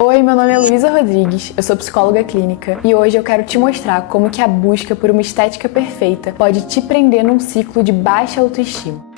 Oi, meu nome é Luísa Rodrigues, eu sou psicóloga clínica e hoje eu quero te mostrar como que a busca por uma estética perfeita pode te prender num ciclo de baixa autoestima.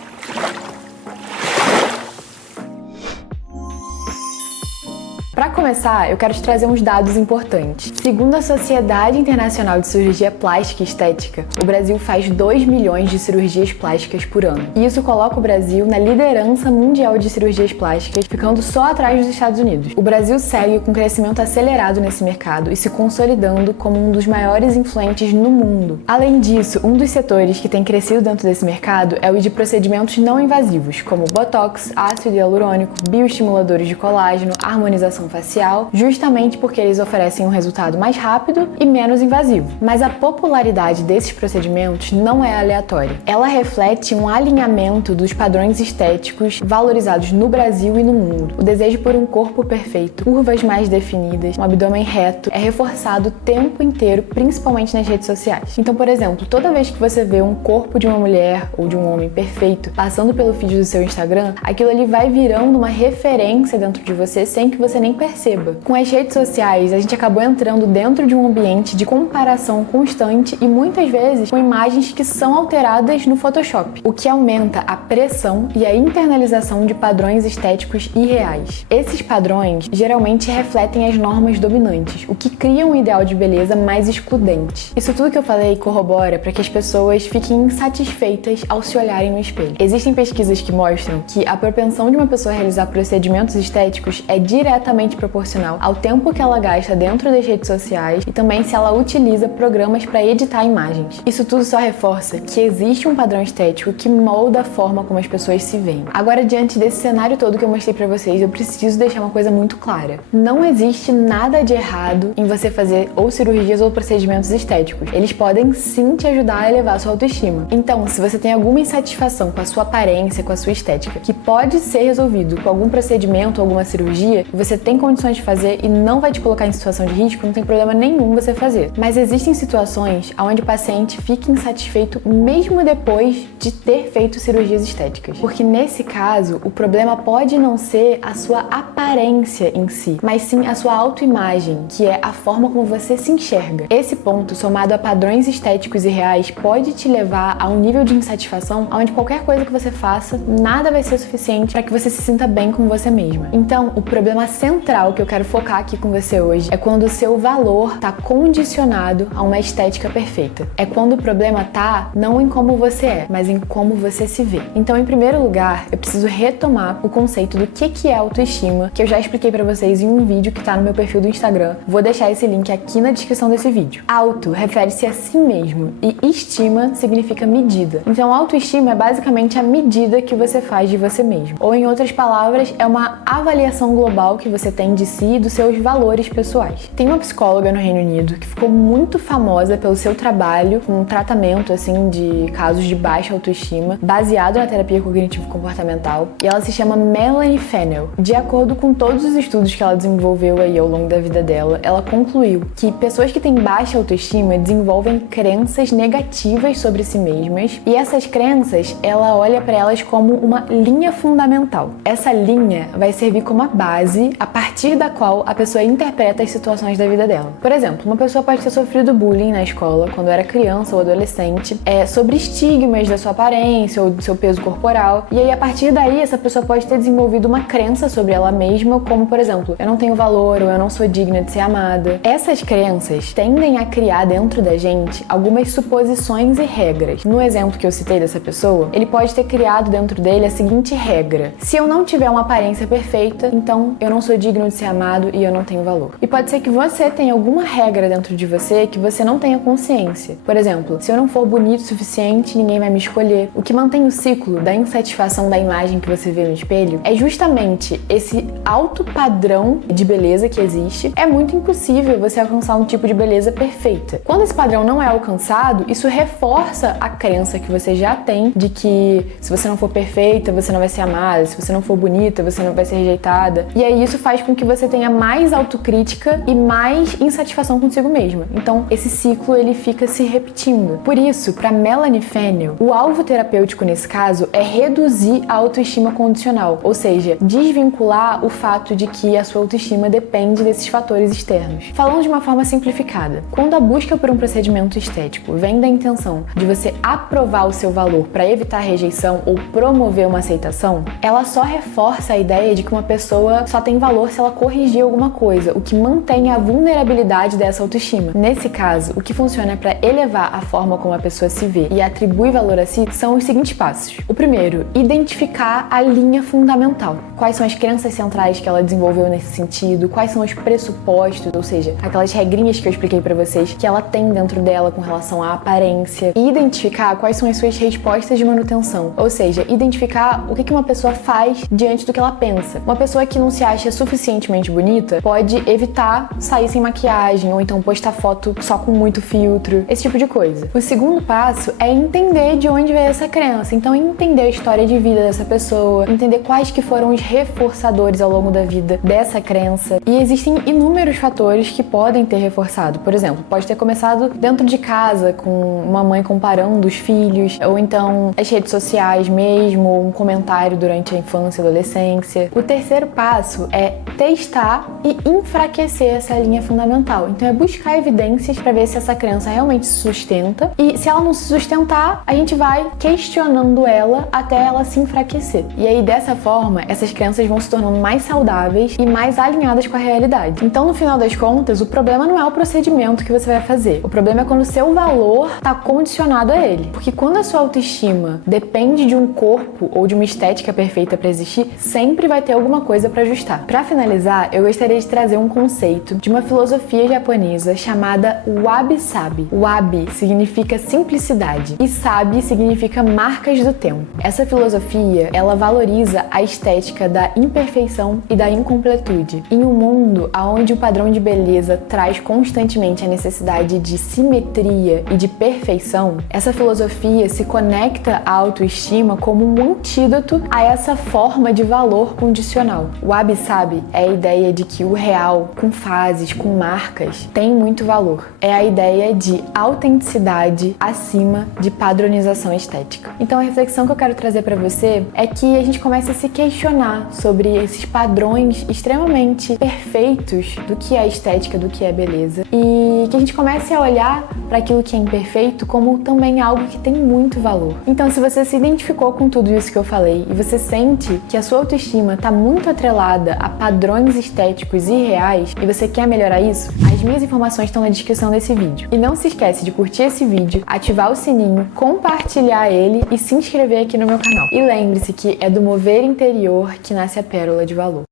Para começar, eu quero te trazer uns dados importantes. Segundo a Sociedade Internacional de Cirurgia Plástica e Estética, o Brasil faz 2 milhões de cirurgias plásticas por ano. E isso coloca o Brasil na liderança mundial de cirurgias plásticas, ficando só atrás dos Estados Unidos. O Brasil segue com um crescimento acelerado nesse mercado e se consolidando como um dos maiores influentes no mundo. Além disso, um dos setores que tem crescido dentro desse mercado é o de procedimentos não invasivos, como botox, ácido hialurônico, bioestimuladores de colágeno, harmonização facial, justamente porque eles oferecem um resultado mais rápido e menos invasivo. Mas a popularidade desses procedimentos não é aleatória. Ela reflete um alinhamento dos padrões estéticos valorizados no Brasil e no mundo. O desejo por um corpo perfeito, curvas mais definidas, um abdômen reto, é reforçado o tempo inteiro, principalmente nas redes sociais. Então, por exemplo, toda vez que você vê um corpo de uma mulher ou de um homem perfeito passando pelo feed do seu Instagram, aquilo ali vai virando uma referência dentro de você sem que você nem perceba. Com as redes sociais, a gente acabou entrando dentro de um ambiente de comparação constante e muitas vezes com imagens que são alteradas no Photoshop, o que aumenta a pressão e a internalização de padrões estéticos irreais. Esses padrões geralmente refletem as normas dominantes, o que cria um ideal de beleza mais excludente. Isso tudo que eu falei corrobora para que as pessoas fiquem insatisfeitas ao se olharem no espelho. Existem pesquisas que mostram que a propensão de uma pessoa a realizar procedimentos estéticos é diretamente proporcional ao tempo que ela gasta dentro das redes sociais e também se ela utiliza programas para editar imagens. Isso tudo só reforça que existe um padrão estético que molda a forma como as pessoas se veem. Agora, diante desse cenário todo que eu mostrei para vocês, eu preciso deixar uma coisa muito clara. Não existe nada de errado em você fazer ou cirurgias ou procedimentos estéticos. Eles podem sim te ajudar a elevar a sua autoestima. Então, se você tem alguma insatisfação com a sua aparência, com a sua estética, que pode ser resolvido com algum procedimento ou alguma cirurgia, você tem condições de fazer e não vai te colocar em situação de risco, não tem problema nenhum você fazer. Mas existem situações onde o paciente fica insatisfeito mesmo depois de ter feito cirurgias estéticas. Porque nesse caso, o problema pode não ser a sua aparência em si, mas sim a sua autoimagem, que é a forma como você se enxerga. Esse ponto, somado a padrões estéticos irreais, pode te levar a um nível de insatisfação onde qualquer coisa que você faça, nada vai ser suficiente para que você se sinta bem com você mesma. Então, o problema central que eu quero focar aqui com você hoje é quando o seu valor está condicionado a uma estética perfeita. É quando o problema tá não em como você é, mas em como você se vê. Então, em primeiro lugar, eu preciso retomar o conceito do que é autoestima, que eu já expliquei pra vocês em um vídeo que tá no meu perfil do Instagram. Vou deixar esse link aqui na descrição desse vídeo. Auto refere-se a si mesmo e estima significa medida. Então, autoestima é basicamente a medida que você faz de você mesmo. Ou, em outras palavras, é uma avaliação global que você tem de si e dos seus valores pessoais. Tem uma psicóloga no Reino Unido que ficou muito famosa pelo seu trabalho com um tratamento assim de casos de baixa autoestima, baseado na terapia cognitivo-comportamental, e ela se chama Melanie Fennell. De acordo com todos os estudos que ela desenvolveu aí ao longo da vida dela, ela concluiu que pessoas que têm baixa autoestima desenvolvem crenças negativas sobre si mesmas, e essas crenças, ela olha para elas como uma linha fundamental. Essa linha vai servir como a base a partir da qual a pessoa interpreta as situações da vida dela. Por exemplo, uma pessoa pode ter sofrido bullying na escola quando era criança ou adolescente, sobre estigmas da sua aparência ou do seu peso corporal, e aí a partir daí essa pessoa pode ter desenvolvido uma crença sobre ela mesma, como por exemplo, eu não tenho valor ou eu não sou digna de ser amada. Essas crenças tendem a criar dentro da gente algumas suposições e regras. No exemplo que eu citei dessa pessoa, ele pode ter criado dentro dele a seguinte regra: se eu não tiver uma aparência perfeita, então eu não sou digno de ser amado e eu não tenho valor. E pode ser que você tenha alguma regra dentro de você que você não tenha consciência. Por exemplo, se eu não for bonito o suficiente, ninguém vai me escolher. O que mantém o ciclo da insatisfação da imagem que você vê no espelho é justamente esse alto padrão de beleza que existe. É muito impossível você alcançar um tipo de beleza perfeita. Quando esse padrão não é alcançado, isso reforça a crença que você já tem de que se você não for perfeita, você não vai ser amada, se você não for bonita, você não vai ser rejeitada. E aí isso faz com que você tenha mais autocrítica e mais insatisfação consigo mesma. Então, esse ciclo ele fica se repetindo. Por isso, para Melanie Fennell, o alvo terapêutico nesse caso é reduzir a autoestima condicional, ou seja, desvincular o fato de que a sua autoestima depende desses fatores externos. Falando de uma forma simplificada, quando a busca por um procedimento estético vem da intenção de você aprovar o seu valor para evitar a rejeição ou promover uma aceitação, ela só reforça a ideia de que uma pessoa só tem valor se ela corrigir alguma coisa, o que mantém a vulnerabilidade dessa autoestima. Nesse caso, o que funciona para elevar a forma como a pessoa se vê e atribui valor a si são os seguintes passos. O primeiro, identificar a linha fundamental. Quais são as crenças centrais que ela desenvolveu nesse sentido, quais são os pressupostos, ou seja, aquelas regrinhas que eu expliquei para vocês que ela tem dentro dela com relação à aparência, e identificar quais são as suas respostas de manutenção, ou seja, identificar o que uma pessoa faz diante do que ela pensa. Uma pessoa que não se acha suficientemente bonita pode evitar sair sem maquiagem ou então postar foto só com muito filtro, esse tipo de coisa. O segundo passo é entender de onde veio essa crença, então entender a história de vida dessa pessoa, entender quais que foram os reforçadores ao longo da vida dessa crença. E existem inúmeros fatores que podem ter reforçado. Por exemplo, pode ter começado dentro de casa, com uma mãe comparando os filhos, ou então as redes sociais mesmo, ou um comentário durante a infância e adolescência. O terceiro passo é testar e enfraquecer essa linha fundamental. Então é buscar evidências para ver se essa crença realmente se sustenta, e se ela não se sustentar, a gente vai questionando ela até ela se enfraquecer. E aí dessa forma, essas crenças vão se tornando mais saudáveis e mais alinhadas com a realidade. Então, no final das contas, o problema não é o procedimento que você vai fazer. O problema é quando o seu valor está condicionado a ele. Porque quando a sua autoestima depende de um corpo ou de uma estética perfeita para existir, sempre vai ter alguma coisa para ajustar. Para finalizar, eu gostaria de trazer um conceito de uma filosofia japonesa chamada Wabi-Sabi. Wabi significa simplicidade e Sabi significa marcas do tempo. Essa filosofia, ela valoriza a estética da imperfeição e da incompletude. Em um mundo onde o padrão de beleza traz constantemente a necessidade de simetria e de perfeição, essa filosofia se conecta à autoestima como um antídoto a essa forma de valor condicional. O Wabi-Sabi é a ideia de que o real, com fases, com marcas, tem muito valor. É a ideia de autenticidade acima de padronização estética. Então a reflexão que eu quero trazer para você é que a gente comece a se questionar sobre esses padrões extremamente perfeitos do que é estética, do que é beleza, e que a gente comece a olhar para aquilo que é imperfeito como também algo que tem muito valor. Então, se você se identificou com tudo isso que eu falei e você sente que a sua autoestima está muito atrelada a padrões estéticos irreais e você quer melhorar isso, as minhas informações estão na descrição desse vídeo. E não se esquece de curtir esse vídeo, ativar o sininho, compartilhar ele e se inscrever aqui no meu canal. E lembre-se que é do mover interior que nasce a pérola de valor.